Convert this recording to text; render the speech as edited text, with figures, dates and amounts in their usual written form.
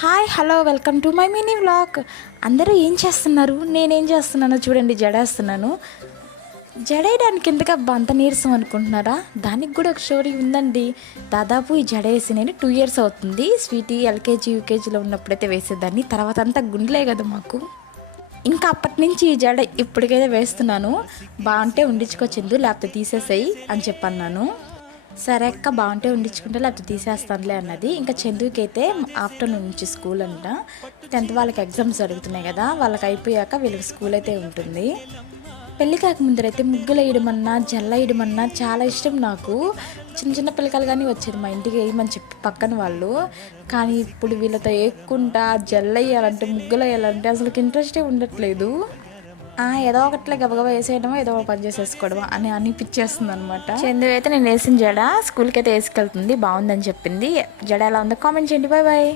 Hi hello welcome to my mini vlog. అందరూ ఏం చేస్తున్నారు? నేనేం చేస్తున్నానో చూడండి. జడేస్తున్నాను. జడేయడానికి ఎందుకబ్బా అంత నీరసం అనుకుంటున్నారా? దానికి కూడా ఒక స్టోరీ ఉందండి. దాదాపు ఈ జడ వేసి నేను 2 years అవుతుంది. స్వీటీ ఎల్కేజీ యూకేజీలో ఉన్నప్పుడైతే వేసేదాన్ని. తర్వాత అంతా గుండెలే కదా మాకు. ఇంకా అప్పటి నుంచి ఈ జడ ఇప్పటికైతే వేస్తున్నాను. బాగుంటే ఉండించుకొచ్చింది, లేకపోతే తీసేసేయి అని చెప్పన్నాను. సరే అక్క, బాగుంటే ఉండించుకుంటే లేకపోతే తీసేస్తానులే అన్నది. ఇంకా చందుకి అయితే ఆఫ్టర్నూన్ నుంచి స్కూల్ అంట. 10th వాళ్ళకి ఎగ్జామ్స్ జరుగుతున్నాయి కదా, వాళ్ళకి అయిపోయాక వీళ్ళకి స్కూల్ అయితే ఉంటుంది. పెళ్ళి కాకముందరైతే ముగ్గులు వేయడమన్నా జల్ల వేయడమన్నా చాలా ఇష్టం నాకు. చిన్న చిన్న పిల్లకాయలు కానీ వచ్చేది మా ఇంటికి వేయమని చెప్పి పక్కన వాళ్ళు. కానీ ఇప్పుడు వీళ్ళతో వేయకుండా జల్ల వేయాలంటే ముగ్గులు వేయాలంటే అసలు ఇంట్రెస్టే ఉండట్లేదు. ఏదో ఒకట్లే గబగబా వేసేయడమో ఏదో ఒక పని చేసేసుకోవడమో అని అనిపించేస్తుంది అనమాట. చందు అయితే నేను వేసిన జడ స్కూల్కి అయితే వేసుకెళ్తుంది, బాగుందని చెప్పింది. జడ ఎలా ఉందో కామెంట్ చేయండి. Bye bye.